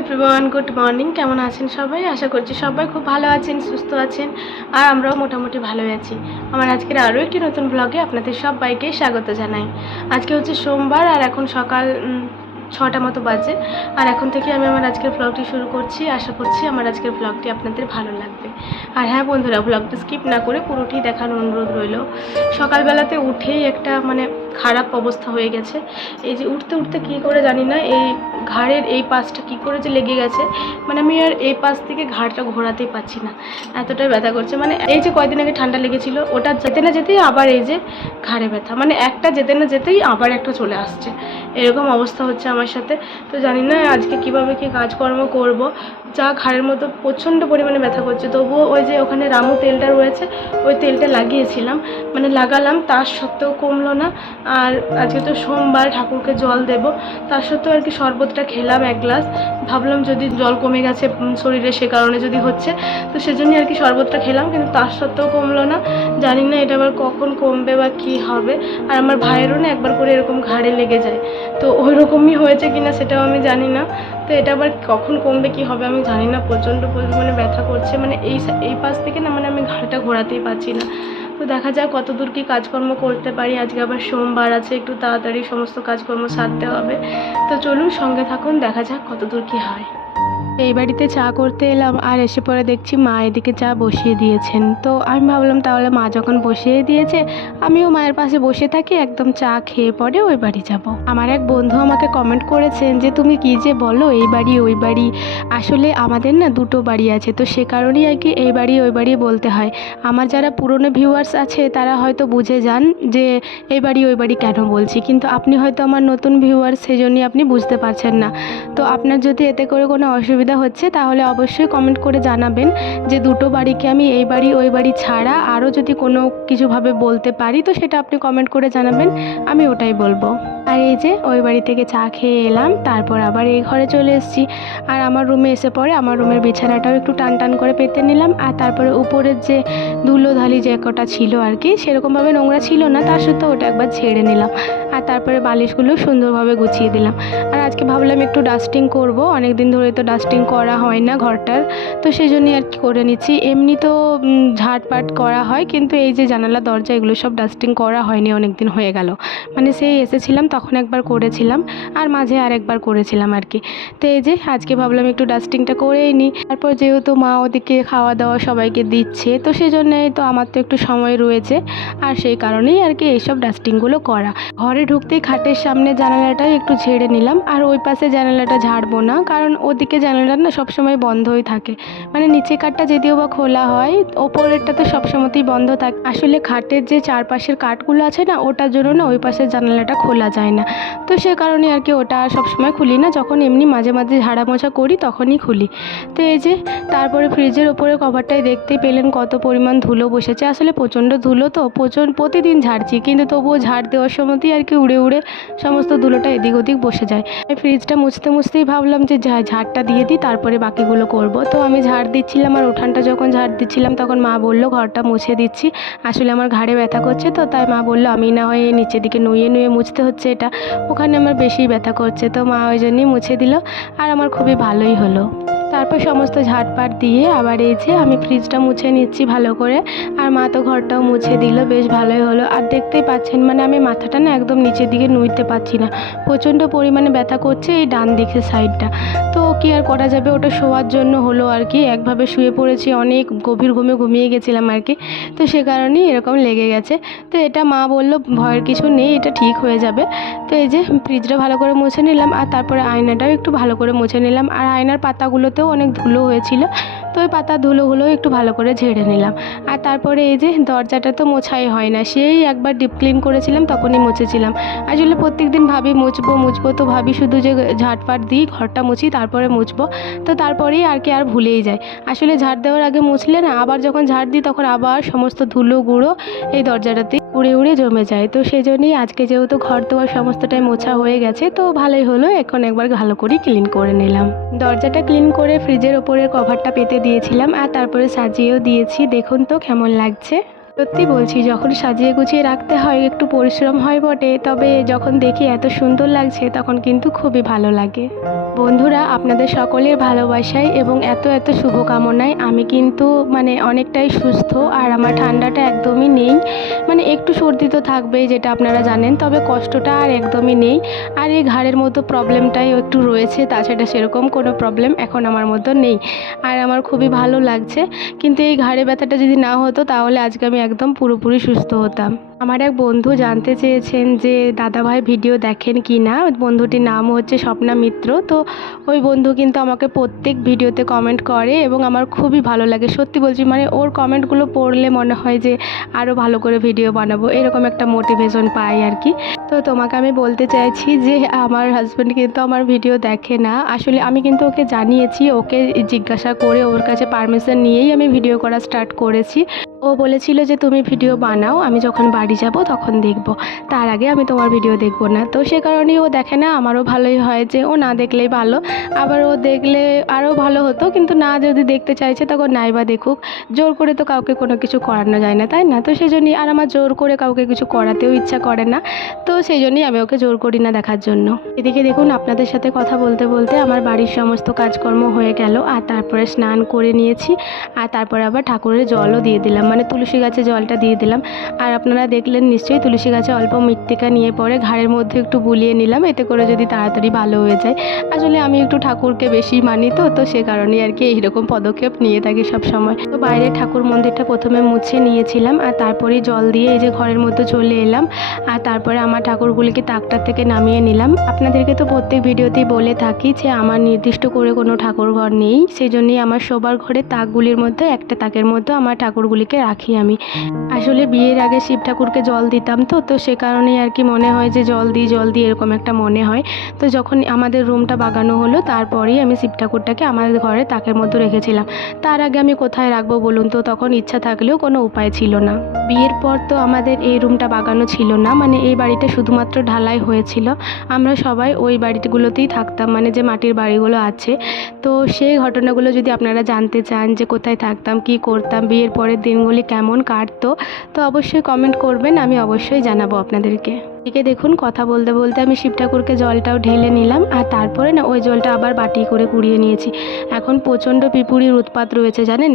Everyone, good morning. কেমন আছেন সবাই? আশা করছি সবাই খুব ভালো আছেন, সুস্থ আছেন, আর আমরাও মোটামুটি ভালোই আছি। আমার আজকের আরও একটি নতুন ব্লগে আপনাদের সবাইকে স্বাগত জানাই। আজকে হচ্ছে সোমবার, আর এখন সকাল 6টা মতো বাজে। আর এখন থেকে আমি আমার আজকের ব্লগটি শুরু করছি। আশা করছি আমার আজকের ব্লগটি আপনাদের ভালো লাগবে। আর হ্যাঁ বন্ধুরা, ব্লগটা স্কিপ না করে পুরোটি দেখার অনুরোধ রইল। সকালবেলাতে উঠেই একটা খারাপ অবস্থা হয়ে গেছে। এই যে উঠতে উঠতে কী করে জানি না, এই ঘাড়ের এই পাশটা কী করে যে লেগে গেছে, আমি আর এই পাশ থেকে ঘাড়টা ঘোরাতেই পারছি না, এতটাই ব্যথা করছে। এই যে কয়েকদিন আগে ঠান্ডা লেগেছিল, ওটা যেতে না যেতেই আবার এই যে ঘাড়ে ব্যথা, একটা যেতে না যেতেই আবার একটা চলে আসছে। এরকম অবস্থা হচ্ছে আমার সাথে। তো জানি না আজকে কিভাবে কি কাজকর্ম করব। যা ঘাড়ের মতো প্রচণ্ড পরিমাণে ব্যথা করছে, তবুও ওই যে ওখানে রামু তেলটা রয়েছে, ওই তেলটা লাগিয়েছিলাম, লাগালাম, তার সত্ত্বেও কমলো না। আর আজকে তো সোমবার, ঠাকুরকে জল দেব, তার সত্ত্বেও আর কি শরবতটা খেলাম 1 গ্লাস। ভাবলাম যদি জল কমে গেছে শরীরে, সে কারণে যদি হচ্ছে, তো সেজন্যই আর কি শরবতটা খেলাম, কিন্তু তার সত্ত্বেও কমলো না। জানি না এটা আবার কখন কমবে বা কী হবে। আর আমার ভাইয়েরও না একবার করে এরকম ঘাড়ে লেগে যায়, তো ওই রকমই হয়েছে কিনা সেটাও আমি জানি না। তো এটা আবার কখন কমবে কি হবে আমি জানি না। প্রচণ্ড পরিমাণে ব্যথা করছে, এই পাশ থেকে না আমি ঘাড়টা ঘোরাতেই পারছি না। তো দেখা যাক কত দূর কী কাজকর্ম করতে পারি। আজকে আবার সোমবার আছে, একটু তাড়াতাড়ি সমস্ত কাজকর্ম সারতে হবে। তো চলুন, সঙ্গে থাকুন, দেখা যাক কত দূর কী হয়। এই বাড়িতে চা করতে এলাম, আর এসে পরে দেখছি মা এদিকে চা বসিয়ে দিয়েছেন। তো আমি ভাবলাম তাহলে মা যখন বসিয়ে দিয়েছে, আমিও মায়ের পাশে বসে থাকি, একদম চা খেয়ে পরে ওই বাড়ি যাব। আমার এক বন্ধু আমাকে কমেন্ট করেছেন যে তুমি কী যে বলো, এই বাড়ি ওই বাড়ি। আসলে আমাদের না দুটো বাড়ি আছে, তো সে কারণেই আর কি এই বাড়ি ওই বাড়ি বলতে হয়। আমার যারা পুরনো ভিউয়ার্স আছে তারা হয়তো বুঝে যান যে এই বাড়ি ওই বাড়ি কেন বলছি, কিন্তু আপনি হয়তো আমার নতুন ভিউয়ার্স, সেই জন্যই আপনি বুঝতে পারছেন না। তো আপনার যদি এতে করে কোনো অসুবিধা হচ্ছে তাহলে অবশ্যই কমেন্ট করে জানাবেন যে দুটো বাড়িকে আমি এই বাড়ি ওই বাড়ি ছাড়া আরও যদি কোনো কিছুভাবে বলতে পারি, তো সেটা আপনি কমেন্ট করে জানাবেন, আমি ওটাই বলবো। আর এই যে ওই বাড়ি থেকে চা খেয়ে এলাম, তারপর আবার এই ঘরে চলে এসেছি। আর আমার রুমে এসে পরে আমার রুমের বিছানাটাও একটু টান টান করে পেতে নিলাম। আর তারপরে উপরের যে ধুলোধালি যে কটা ছিল আর কি, সেরকমভাবে নোংরা ছিল না, তার সত্ত্বেও ওটা একবার ঝেড়ে নিলাম। আর তারপরে বালিশগুলো সুন্দরভাবে গুছিয়ে দিলাম। আর আজকে ভাবলাম একটু ডাস্টিং করব, অনেক দিন ধরে তো ডাস্টিং করা হয় না ঘরটার, তো সেই জন্যই আর কি করে নিচ্ছি। এমনি তো ঝাড়পাট করা হয়, কিন্তু এই যে জানালা দরজা এগুলো সব ডাস্টিং করা হয়নি, অনেক দিন হয়ে গেল। সেই এসেছিলাম তখন একবার করেছিলাম, আর মাঝে আরেকবার করেছিলাম আর কি। তো এই যে আজকে ভাবলাম একটু ডাস্টিংটা করেই নিই। তারপর যেহেতু মা ওদিকে খাওয়া দাওয়া সবাইকে দিচ্ছে, তো সেই জন্যই তো আমার তো একটু সময় রয়েছে, আর সেই কারণেই আর কি এইসব ডাস্টিংগুলো করা। ঘরে ঢুকতেই খাটের সামনে জানালাটাই একটু ঝেড়ে নিলাম, আর ওই পাশে জানালাটা ঝাড়বো না, কারণ ওদিকে জানালাটা না সবসময় বন্ধই থাকে। নিচে কাঠটা যদিও বা খোলা হয়, ওপরেরটা তো সবসময়তেই বন্ধ থাকে। আসলে খাটের যে চারপাশের কাঠগুলো আছে না, ওটার জন্য না ওই পাশের জানালাটা খোলা যায় না, তো সে কারণে আর কি ওটা সবসময় খুলি না, যখন এমনি মাঝে মাঝে ঝাড়া মোছা করি তখনই খুলি। তো এই যে তারপরে ফ্রিজের ওপরে কভারটাই দেখতেই পেলেন কত পরিমাণ ধুলো বসেছে। আসলে প্রচণ্ড ধুলো, তো প্রতিদিন ঝাড়ছি, কিন্তু তবুও ঝাড় দেওয়ার সময়তেই আর কি উড়ে উড়ে সমস্ত ধুলোটা এদিক ওদিক বসে যায়। ফ্রিজটা মুছতে মুছতেই ভাবলাম যে ঝাড়টা দিয়ে দিই, তারপরে বাকিগুলো করব। তো আমি ঝাড় দিচ্ছিলাম, আর উঠানটা যখন ঝাড় দিচ্ছিলাম তখন মা বললো ঘরটা মুছে দিচ্ছি। আসলে আমার ঘাড়ে ব্যথা করছে, তো তাই মা বললো আমি না হয় নিচের দিকে নুয়ে নুয়ে মুছতে হচ্ছে, এটা ওখানে আমার বেশি ব্যথা করছে, তো মা ওই জন্যই মুছে দিল, আর আমার খুবই ভালোই হলো। তারপর সমস্ত ঝাড়পাট দিয়ে আবার এই যে আমি ফ্রিজটা মুছে নিচ্ছি ভালো করে, আর মা তো ঘরটাও মুছে দিল, বেশ ভালোই হলো। আর দেখতেই পাচ্ছেন আমি মাথাটা না একদম নিচের দিকে নুইতে পারছি না, প্রচণ্ড পরিমাণে ব্যথা করছে এই ডান দিকের সাইডটা। তো কি আর করা যাবে, ওটা শোয়ার জন্য হলো আর কি, একভাবে শুয়ে পড়েছি, অনেক গভীর ঘুমে ঘুমিয়ে গেছিলাম আর কি, তো সে কারণেই এরকম লেগে গেছে। তো এটা মা বললো ভয়ের কিছু নেই, এটা ঠিক হয়ে যাবে। তো এই যে ফ্রিজটা ভালো করে মুছে নিলাম, আর তারপরে আয়নাটাও একটু ভালো করে মুছে নিলাম, আর আয়নার পাতাগুলোতেও অনেক ধুলো হয়েছিল, তো ওই পাতার ধুলোগুলো একটু ভালো করে ঝেড়ে নিলাম। আর তারপরে এই যে দরজাটা তো মোছাই হয় না, সেই একবার ডিপ ক্লিন করেছিলাম তখনই মুছেছিলাম। আসলে প্রত্যেক দিন ভাবি মুছবো, তো ভাবি শুধু যে ঝাড়পাট দিই, ঘরটা মুছি, তারপরে মুছবো, তো তারপরেই আর কি আর ভুলেই যায়। আসলে ঝাড় দেওয়ার আগে মুছলে না, আবার যখন ঝাড় দিই তখন আবার সমস্ত ধুলো গুঁড়ো এই দরজাটাতে উড়ে উড়ে জমে যায়। তো সেই জন্যই আজকে যেহেতু ঘর দেওয়ার সমস্তটাই মোছা হয়ে গেছে, তো ভালোই হলো, এখন একবার ভালো করে ক্লিন করে নিলাম। দরজাটা ক্লিন করে ফ্রিজের ওপরের কভারটা পেতে দিয়েছিলাম, আর তারপরে সাজিয়েও দিয়েছি। দেখুন তো কেমন লাগছে। সত্যি বলছি, যখন সাজিয়ে গুছিয়ে রাখতে হয় একটু পরিশ্রম হয় বটে, তবে যখন দেখি এত সুন্দর লাগছে তখন কিন্তু খুবই ভালো লাগে। বন্ধুরা, আপনাদের সকলের ভালোবাসায় এবং এত এত শুভকামনায় আমি কিন্তু অনেকটাই সুস্থ, আর আমার ঠান্ডাটা একদমই নেই। একটু সর্দি তো থাকবেই, যেটা আপনারা জানেন, তবে কষ্টটা আর একদমই নেই। আর এই ঘাড়ের মতো প্রবলেমটাই একটু রয়েছে, তাছাড়া সেরকম কোনো প্রবলেম এখন আমার মতো নেই। আর আমার খুবই ভালো লাগছে। কিন্তু এই ঘাড়ে ব্যথাটা যদি না হতো তাহলে আজকে আমি একদম পুরোপুরি সুস্থ হতাম। আমার এক বন্ধু জানতে চেয়েছেন যে দাদাভাই ভিডিও দেখেন কি না। বন্ধুটির নাম হচ্ছে স্বপ্না মিত্র। তো ওই বন্ধু কিন্তু আমাকে প্রত্যেক ভিডিওতে কমেন্ট করে এবং আমার খুবই ভালো লাগে। সত্যি বলছি, ওর কমেন্টগুলো পড়লে মনে হয় যে আরও ভালো করে ভিডিও বানাবো, এরকম একটা মোটিভেশন পাই আর কি। তো তোমাকে আমি বলতে চাইছি যে আমার হাজব্যান্ড কিন্তু আমার ভিডিও দেখে না। আসলে আমি কিন্তু ওকে জানিয়েছি, ওকে জিজ্ঞাসা করে ওর কাছে পারমিশন নিয়েই আমি ভিডিও করা স্টার্ট করেছি। ও বলেছিল যে তুমি ভিডিও বানাও, আমি যখন বাড়ি যাব তখন দেখব, তার আগে আমি তোমার ভিডিও দেখব না। তো সে কারণেই ও দেখে না। আমারও ভালোই হয় যে ও না দেখলেই ভালো, আবার ও দেখলে আরও ভালো হতো। কিন্তু না, যদি দেখতে চাইছে তখন নাই বা দেখুক। জোর করে তো কাউকে কোনো কিছু করানো যায় না, তাই না? তো সেই জন্যই, আর আমার জোর করে কাউকে কিছু করাতেও ইচ্ছা করে না। তো সেই জন্যই আমি ওকে জোর করি না দেখার জন্য। এদিকে দেখুন, আপনাদের সাথে কথা বলতে বলতে আমার বাড়ির সমস্ত কাজকর্ম হয়ে গেল, আর তারপরে স্নান করে নিয়েছি, আর তারপরে আবার ঠাকুরের জলও দিয়ে দিলাম, তুলসী গাছে জলটা দিয়ে দিলাম। আর আপনারা দেখলেন নিশ্চয়ই, তুলসী গাছে অল্প মৃত্তিকা নিয়ে পরে ঘাড়ের মধ্যে একটু বুলিয়ে নিলাম, এতে করে যদি তাড়াতাড়ি ভালো হয়ে যায়। আসলে আমি একটু ঠাকুরকে বেশি মানি, তো সে কারণেই আর কি এইরকম পদক্ষেপ নিয়ে থাকি সব সময়। তো বাইরে ঠাকুর মন্দিরটা প্রথমে মুছে নিয়েছিলাম, আর তারপরেই জল দিয়ে এই যে ঘরের মধ্যে চলে এলাম। আর তারপরে আমার ঠাকুরগুলিকে তাকটার থেকে নামিয়ে নিলাম। আপনাদেরকে তো প্রত্যেক ভিডিওতেই বলে থাকি যে আমার নির্দিষ্ট করে কোনো ঠাকুর ঘর নেই, সেই জন্যই আমার শোবার ঘরে তাকগুলির মধ্যে একটা তাকের মধ্যে আমার ঠাকুরগুলিকে রাখি আমি। আসলে বিয়ের আগে শিব ঠাকুরকে জল দিতাম, তো সে কারণেই আর কি মনে হয় যে জল দিই এরকম একটা মনে হয়। তো যখন আমাদের রুমটা বাগানো হলো, তারপরেই আমি শিব ঠাকুরটাকে আমাদের ঘরে তাকের মধ্যে রেখেছিলাম। তার আগে আমি কোথায় রাখবো বলুন তো? তখন ইচ্ছা থাকলেও কোনো উপায় ছিল না। বিয়ের পর তো আমাদের এই রুমটা বাগানো ছিল না, এই বাড়িটা শুধুমাত্র ঢালাই হয়েছিল। আমরা সবাই ওই বাড়িগুলোতেই থাকতাম, যে মাটির বাড়িগুলো আছে। তো সেই ঘটনাগুলো যদি আপনারা জানতে চান যে কোথায় থাকতাম, কি করতাম, বিয়ের পরের দিনগুলি কেমন কাটতো, তো অবশ্যই কমেন্ট করবেন, আমি অবশ্যই জানাবো আপনাদেরকে। এদিকে দেখুন, কথা বলতে বলতে আমি শিব ঠাকুরকে জলটাও ঢেলে নিলাম, আর তারপরে ওই জলটা আবার বাটি করে কুড়িয়ে নিয়েছি। এখন প্রচণ্ড পিঁপুড়ির উৎপাত রয়েছে জানেন,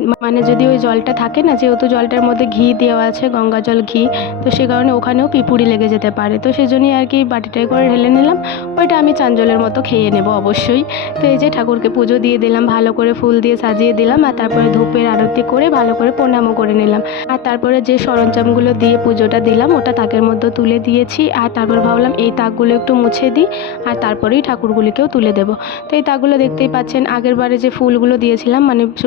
যদি ওই জলটা থাকে না, যেহেতু জলটার মধ্যে ঘি দেওয়া আছে, গঙ্গা জল ঘি, তো সে কারণে ওখানেও পিঁপুড়ি লেগে যেতে পারে। তো সেই জন্যই আর কি বাটিটাই করে ঢেলে নিলাম। ওইটা আমি চান জলের মতো খেয়ে নেব অবশ্যই। তো এই যে ঠাকুরকে পুজো দিয়ে দিলাম, ভালো করে ফুল দিয়ে সাজিয়ে দিলাম, আর তারপরে ধূপের আরতি করে ভালো করে প্রণামও করে নিলাম। আর তারপরে যে সরঞ্জামগুলো দিয়ে পুজোটা দিলাম ওটা তাকের মধ্যে তুলে দিয়েছি। আর তারপর ভাবলাম এই তাকগুলো একটু মুছে দিই, আর তারপরেই ঠাকুরগুলিকেও তুলে দেবো। তো এই তাকগুলো দেখতেই পাচ্ছেন, আগের বারে যে ফুলগুলো দিয়েছিলাম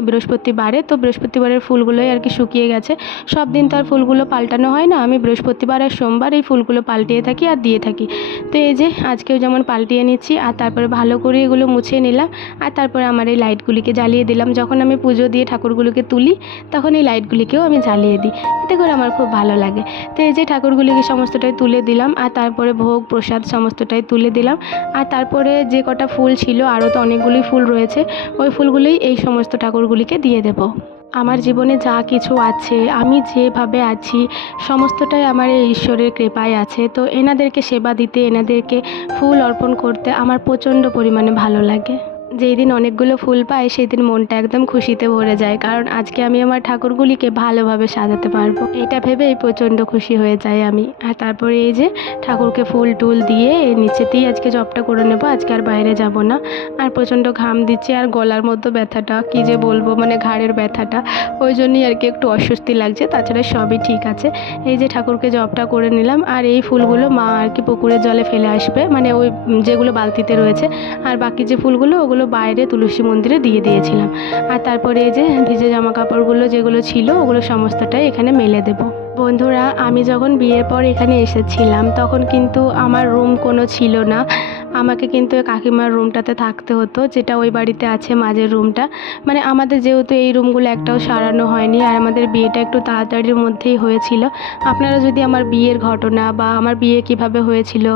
বৃহস্পতিবারে, তো বৃহস্পতিবারের ফুলগুলোই আর কি শুকিয়ে গেছে। সব দিন তো আর ফুলগুলো পাল্টানো হয় না, আমি বৃহস্পতিবার আর সোমবার এই ফুলগুলো পাল্টিয়ে থাকি আর দিয়ে থাকি। তো এই যে আজকেও যেমন পাল্টিয়ে নিচ্ছি, আর তারপরে ভালো করে এগুলো মুছে নিলাম। আর তারপরে আমার এই লাইটগুলিকে জ্বালিয়ে দিলাম। যখন আমি পুজো দিয়ে ঠাকুরগুলোকে তুলি তখন এই লাইটগুলিকেও আমি জ্বালিয়ে দিই, এতে করে আমার খুব ভালো লাগে। তো এই যে ঠাকুরগুলিকে সমস্তটাই তুলে দিলাম, আর তারপরে ভোগ প্রসাদ সমস্তটাই তুলে দিলাম। আর তারপরে যে কটা ফুল ছিল, আরও তো অনেকগুলি ফুল রয়েছে, ওই ফুলগুলোই এই সমস্ত ঠাকুরগুলিকে দিয়ে দেব। আমার জীবনে যা কিছু আছে, আমি যেভাবে আছি, সমস্তটাই আমার এই ঈশ্বরের কৃপায় আছে। তো এনাদেরকে সেবা দিতে, এনাদেরকে ফুল অর্পণ করতে আমার প্রচণ্ড পরিমাণে ভালো লাগে। যেই দিন অনেকগুলো ফুল পাই সেই দিন মনটা একদম খুশিতে ভরে যায়, কারণ আজকে আমি আমার ঠাকুরগুলিকে ভালোভাবে সাজাতে পারবো, এটা ভেবেই প্রচণ্ড খুশি হয়ে যাই আমি। আর তারপরে এই যে ঠাকুরকে ফুল টুল দিয়ে নিচেতেই আজকে জবটা করে নেবো, আজকে আর বাইরে যাব না। আর প্রচণ্ড ঘাম দিচ্ছে, আর গলার মধ্যে ব্যথাটা কী যে বলবো, ঘাড়ের ব্যথাটা, ওই জন্যই আর কি একটু অস্বস্তি লাগছে, তাছাড়া সবই ঠিক আছে। এই যে ঠাকুরকে জবটা করে নিলাম, আর এই ফুলগুলো মা আর কি পুকুরের জলে ফেলে আসবে, ওই যেগুলো বালতিতে রয়েছে, আর বাকি যে ফুলগুলো ওগুলো বাইরে তুলসী মন্দিরে দিয়ে দিয়েছিলাম। আর তারপরে এই যে ভিজে জামা কাপড়গুলো যেগুলো ছিল ওগুলো সমস্তটাই এখানে মেলে দেবো। বন্ধুরা, আমি যখন বিয়ের পর এখানে এসেছিলাম তখন কিন্তু আমার রুম কোনো ছিল না। আমাকে কিন্তু কাকিমার রুমটাতে থাকতে হতো, যেটা ওই বাড়িতে আছে মাঝের রুমটা। মানে আমাদের যেহেতু এই রুমগুলো একটাও সারানো হয়নি, আর আমাদের বিয়েটা একটু তাড়াতাড়ির মধ্যেই হয়েছিল। আপনারা যদি আমার বিয়ের ঘটনা বা আমার বিয়ে কিভাবে হয়েছিল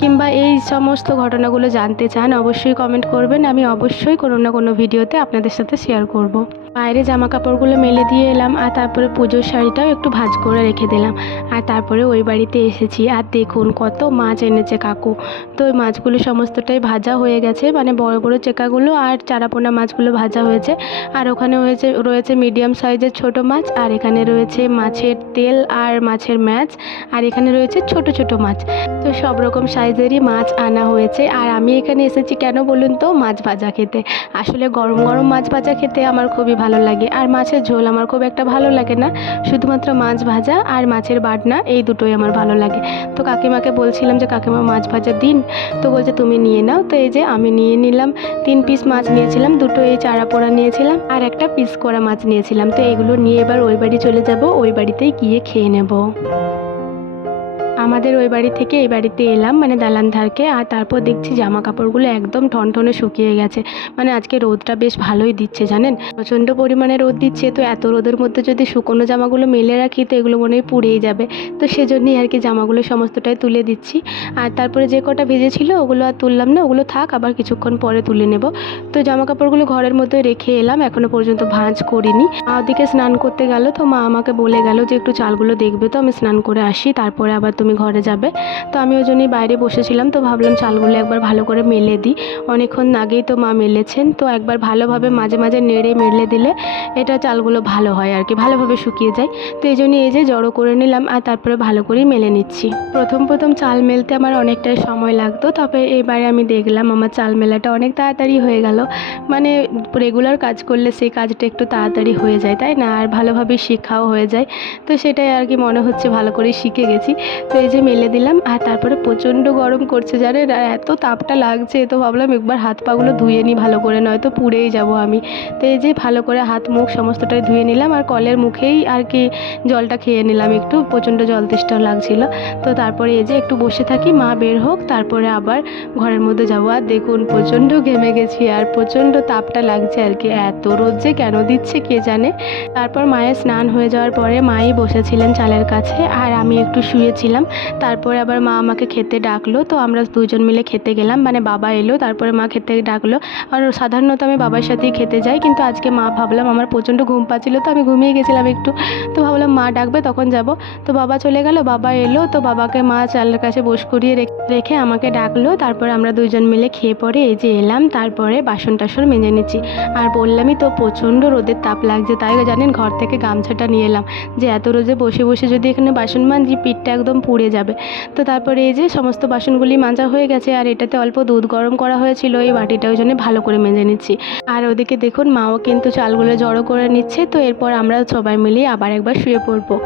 কিংবা এই সমস্ত ঘটনাগুলো জানতে চান, অবশ্যই কমেন্ট করবেন। আমি অবশ্যই কোনো না কোনো ভিডিওতে আপনাদের সাথে শেয়ার করব। বাইরে জামা কাপড়গুলো মেলে দিয়ে এলাম, আর তারপরে পুজোর শাড়িটাও একটু ভাঁজ করে রেখে দিলাম। আর তারপরে ওই বাড়িতে এসেছি, আর দেখুন কত মাছ এনেছে কাকু। তো ওই মাছগুলো সমস্তটাই ভাজা হয়ে গেছে, মানে বড় বড় চেকাগুলো আর চারাপোনা মাছগুলো ভাজা হয়েছে। আর ওখানে রয়েছে মিডিয়াম সাইজের ছোট মাছ, আর এখানে রয়েছে মাছের তেল আর মাছের ম্যাচ, আর এখানে রয়েছে ছোট ছোট মাছ। তো সব রকম সাইজেরই মাছ আনা হয়েছে। আর আমি এখানে এসেছি কেন বলুন তো, মাছ ভাজা খেতে। আসলে গরম গরম মাছ ভাজা খেতে আমার খুবই ভালো লাগে, আর মাছের ঝোল আমার খুব একটা ভালো লাগে না, শুধুমাত্র মাছ ভাজা আর মাছের বাটনা এই দুটোই আমার ভালো লাগে। তো কাকিমাকে বলছিলাম যে কাকিমা মাছ ভাজা দিন, তো বলছে তুমি নিয়ে নাও। তো এই যে আমি নিয়ে নিলাম, 3 পিস মাছ নিয়েছিলাম, দুটো এই চারা পোড়া নিয়েছিলাম আর একটা পিস করা মাছ নিয়েছিলাম। তো এগুলো নিয়ে এবার ওই বাড়ি চলে যাব, ওই বাড়িতেই গিয়ে খেয়ে নেব। আমাদের ওই বাড়ি থেকে এই বাড়িতে এলাম, মানে দালান ধারকে। আর তারপর দেখছি জামা কাপড়গুলো একদম ঠনঠনে শুকিয়ে গেছে। মানে আজকে রোদটা বেশ ভালোই দিচ্ছে জানেন, প্রচণ্ড পরিমাণে রোদ দিচ্ছে। তো এত রোদের মধ্যে যদি শুকনো জামাগুলো মেলে রাখি তো এগুলো মনে হয় পুড়েই যাবে। তো সেজন্যই আর কি জামাগুলো সমস্তটাই তুলে দিচ্ছি। আর তারপরে যে কটা ভেজেছিল ওগুলো আর তুললাম না, ওগুলো থাক, আবার কিছুক্ষণ পরে তুলে নেব। তো জামা কাপড়গুলো ঘরের মধ্যে রেখে এলাম, এখনও পর্যন্ত ভাঁজ করিনি। মা ওদিকে স্নান করতে গেল, তো মা আমাকে বলে গেল যে একটু চালগুলো দেখবে, তো আমি স্নান করে আসি, তারপরে আবার তুমি ঘরে যাবে। তো আমি ওই জন্যই বাইরে বসেছিলাম, তো ভাবলাম চালগুলো একবার ভালো করে মেলে দিই। অনেকক্ষণ আগেই তো মা মেলেছেন, তো একবার ভালোভাবে মাঝে মাঝে নেড়ে মেলে দিলে এটা চালগুলো ভালো হয় আর কি, ভালোভাবে শুকিয়ে যায়। তো এই জন্য এই যে জড়ো করে নিলাম, আর তারপরে ভালো করেই মেলে নিচ্ছি। প্রথম চাল মেলতে আমার অনেকটাই সময় লাগতো, তবে এবারে আমি দেখলাম আমার চাল মেলাটা অনেক তাড়াতাড়ি হয়ে গেল। মানে রেগুলার কাজ করলে সেই কাজটা একটু তাড়াতাড়ি হয়ে যায়, তাই না, আর ভালোভাবে শেখাও হয়ে যায়। তো সেটাই আর কি মনে হচ্ছে ভালো করে শিখে গেছি। তো এই যে মেলে দিলাম, আর তারপরে প্রচণ্ড গরম করছে জানেন, আর এত তাপটা লাগছে, তো ভাবলাম একবার হাত পাগুলো ধুয়ে নিই ভালো করে, নয়তো পুড়েই যাব আমি। তো এই যে ভালো করে হাত মুখ সমস্তটাই ধুয়ে নিলাম, আর কলের মুখেই আর কি জলটা খেয়ে নিলাম, একটু প্রচণ্ড জল তেষ্টা লাগছিল। তো তারপরে এই যে একটু বসে থাকি, মা বের হোক, তারপরে আবার ঘরের মধ্যে যাবো। আর দেখুন প্রচণ্ড ঘেমে গেছি, আর প্রচণ্ড তাপটা লাগছে আর কি, এত রোদ যে কেন দিচ্ছে কে জানে। তারপর মায়ের স্নান হয়ে যাওয়ার পরে মাই বসেছিলেন চালের কাছে, আর আমি একটু শুয়েছিলাম। তারপরে আবার মা আমাকে খেতে ডাকলো, তো আমরা দুজন মিলে খেতে গেলাম, মানে বাবা এলো, তারপরে মা খেতে ডাকলো। আর সাধারণত আমি বাবার সাথেই খেতে যাই, কিন্তু আজকে মা ভাবলাম আমার প্রচণ্ড ঘুম পাচ্ছিলো, তো আমি ঘুমিয়ে গেছিলাম একটু, তো ভাবলাম মা ডাকবে তখন যাব। তো বাবা চলে গেল, বাবা এলো, তো বাবাকে মা চালের কাছে বস করিয়ে রেখে আমাকে ডাকলো। তারপরে আমরা দুজন মিলে খেয়ে পরে এই যে এলাম, তারপরে বাসন টাসন মেজে নিচ্ছি। আর বললামই তো প্রচণ্ড রোদের তাপ লাগছে, তাই জানেন ঘর থেকে গামছাটা নিয়ে এলাম, যে এত রোদে বসে বসে যদি এখানে বাসন মাজি পিঠটা একদম পুড়ে যাবে। তো তারপরে এই যে সমস্ত বাসনগুলি মাজা হয়ে গেছে, আর এটাতে অল্প দুধ গরম করা হয়েছিল এই বাটিটা, ওই জন্য ভালো করে মেজে নিচ্ছি। আর ওদিকে দেখুন মাও কিন্তু চালগুলো জড়ো করে নিচ্ছে। তো এরপর আমরা সবাই মিলে আবার একবার শুয়ে পড়বো।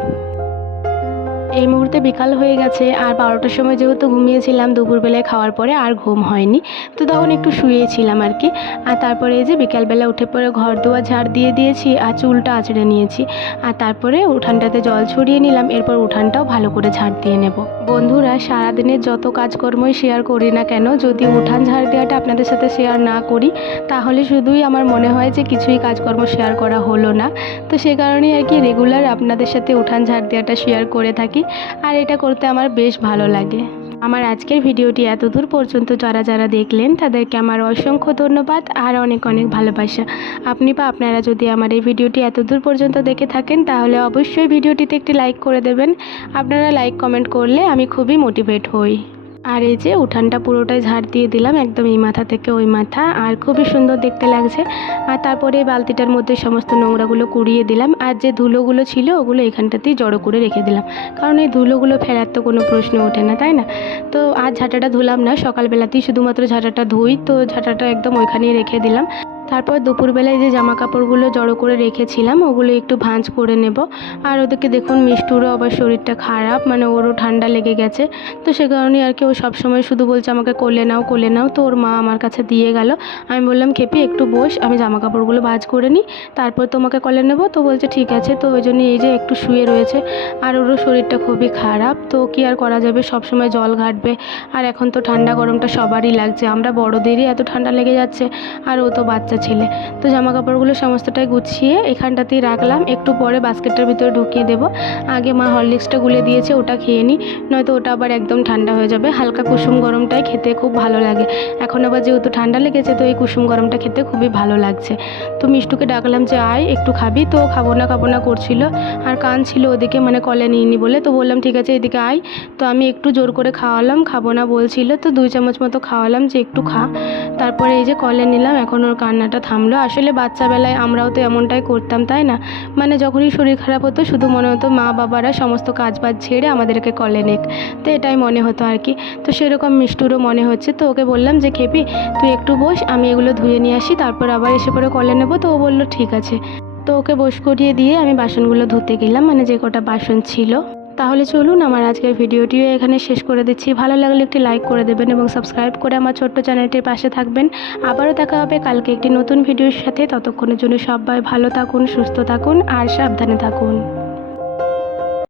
এই মুহূর্তে বিকাল হয়ে গেছে, আর 12টার সময় যেহেতু ঘুমিয়েছিলাম, দুপুরবেলায় খাওয়ার পরে আর ঘুম হয়নি, তো তখন একটু শুয়েছিলাম আর কি। আর তারপরে এই যে বিকালবেলা উঠে পরে ঘর দুয়ার ঝাড় দিয়ে দিয়েছি, আর চুলটা আঁচড়ে নিয়েছি, আর তারপরে উঠানটাতে জল ছড়িয়ে নিলাম, এরপর উঠানটাও ভালো করে ঝাড় দিয়ে নেব। বন্ধুরা, সারাদিনের যত কাজকর্মই শেয়ার করি না কেন, যদি উঠান ঝাড় দেওয়াটা আপনাদের সাথে শেয়ার না করি তাহলে শুধুই আমার মনে হয় যে কিছুই কাজকর্ম শেয়ার করা হলো না। তো সে কারণেই আর কি রেগুলার আপনাদের সাথে উঠান ঝাড় দেওয়াটা শেয়ার করে থাকি, আর এটা করতে আমার বেশ ভালো লাগে। আমার আজকের ভিডিওটি এত দূর পর্যন্ত যারা দেখলেন তাদেরকে আমার অসংখ্য ধন্যবাদ আর অনেক অনেক ভালোবাসা। আপনি বা আপনারা যদি আমার এই ভিডিওটি এত দূর পর্যন্ত দেখে থাকেন তাহলে অবশ্যই ভিডিওটিতে একটি লাইক করে দেবেন। আপনারা লাইক কমেন্ট করলে আমি খুবই মোটিভেট হই। আর এই যে উঠানটা পুরোটাই ঝাড় দিয়ে দিলাম, একদম এই মাথা থেকে ওই মাথা, আর খুবই সুন্দর দেখতে লাগছে। আর তারপরে বালতিটার মধ্যে সমস্ত নোংরাগুলো কুড়িয়ে দিলাম, আর যে ধুলোগুলো ছিল ওগুলো এখানটাতেই জড়ো করে রেখে দিলাম, কারণ এই ধুলোগুলো ফেলার তো কোনো প্রশ্ন ওঠে না, তাই না। তো আর ঝাঁটাটা ধুলাম না, সকালবেলাতেই শুধুমাত্র ঝাঁটাটা ধুই, তো ঝাঁটাটা একদম ওইখানেই রেখে দিলাম। তারপর দুপুরবেলায় যে জামা কাপড়গুলো জড়ো করে রেখেছিলাম ওগুলো একটু ভাঁজ করে নেব। আর ওদিকে দেখুন মিষ্টুরও আবার শরীরটা খারাপ, মানে ওরও ঠান্ডা লেগে গেছে। তো সে কারণে আর কি ও সবসময় শুধু বলছে আমাকে কোলে নাও কোলে নাও। তো ওর মা আমার কাছে দিয়ে গেল। আমি বললাম খেপি একটু বস, আমি জামা কাপড়গুলো ভাঁজ করে নিই, তারপর তোমাকে কোলে নেব। তো বলছে ঠিক আছে। তো ওই জন্য এই যে একটু শুয়ে রয়েছে। আর ওরও শরীরটা খুবই খারাপ, তো কি আর করা যাবে, সবসময় জল ঘাটবে। আর এখন তো ঠান্ডা গরমটা সবারই লাগছে, আমরা বড়দেরই এত ঠান্ডা লেগে যাচ্ছে, আর ও তো বাচ্চা ছেলে। তো জামা কাপড়গুলো সমস্তটাই গুছিয়ে এখানটাতেই রাখলাম, একটু পরে বাস্কেটটার ভিতরে ঢুকিয়ে দেবো। আগে মা হরলিক্সটা গুলে দিয়েছে, ওটা খেয়ে নিই, নয়তো ওটা আবার একদম ঠান্ডা হয়ে যাবে। হালকা কুসুম গরমটাই খেতে খুব ভালো লাগে। এখন আবার যেহেতু ঠান্ডা লেগেছে, তো এই কুসুম গরমটা খেতে খুবই ভালো লাগছে। তো মিষ্টুকে ডাকলাম যে আয় একটু খাবি, তো খাবো না করছিল, আর কাঁদছিল ওদিকে, মানে কলে নিইনি বলে। তো বললাম ঠিক আছে এদিকে আয়। তো আমি একটু জোর করে খাওয়ালাম, খাবো না বলছিল, তো 2 চামচ মতো খাওয়ালাম যে একটু খা। তারপরে এই যে কলে নিলাম, এখন ওর কান্নাটা থামলো। আসলে বাচ্চাবেলায় আমরাও তো এমনটাই করতাম, তাই না? মানে যখনই শরীর খারাপ হতো শুধু মনে হতো মা বাবারা সমস্ত কাজ বাজ ছেড়ে আমাদেরকে কলে নেক, তো এটাই মনে হতো আর কি। তো সেরকম মিষ্টুরও মনে হচ্ছে। তো ওকে বললাম যে খেপি তুই একটু বস, আমি এগুলো ধুয়ে নিয়ে আসি, তারপর আবার এসে পরে কলে নেবো। তো ও বললো ঠিক আছে। তো ওকে বস করিয়ে দিয়ে আমি বাসনগুলো ধুতে গেলাম, মানে যে কটা বাসন ছিল। তাহলে চলুন আমার আজকের ভিডিওটিও এখানে শেষ করে দিচ্ছি। ভালো লাগলে একটি লাইক করে দেবেন এবং সাবস্ক্রাইব করে আমার ছোট্ট চ্যানেলটির পাশে থাকবেন। আবারও দেখা হবে কালকে একটি নতুন ভিডিওর সাথে। ততক্ষণের জন্য সবাই ভালো থাকুন, সুস্থ থাকুন আর সাবধানে থাকুন।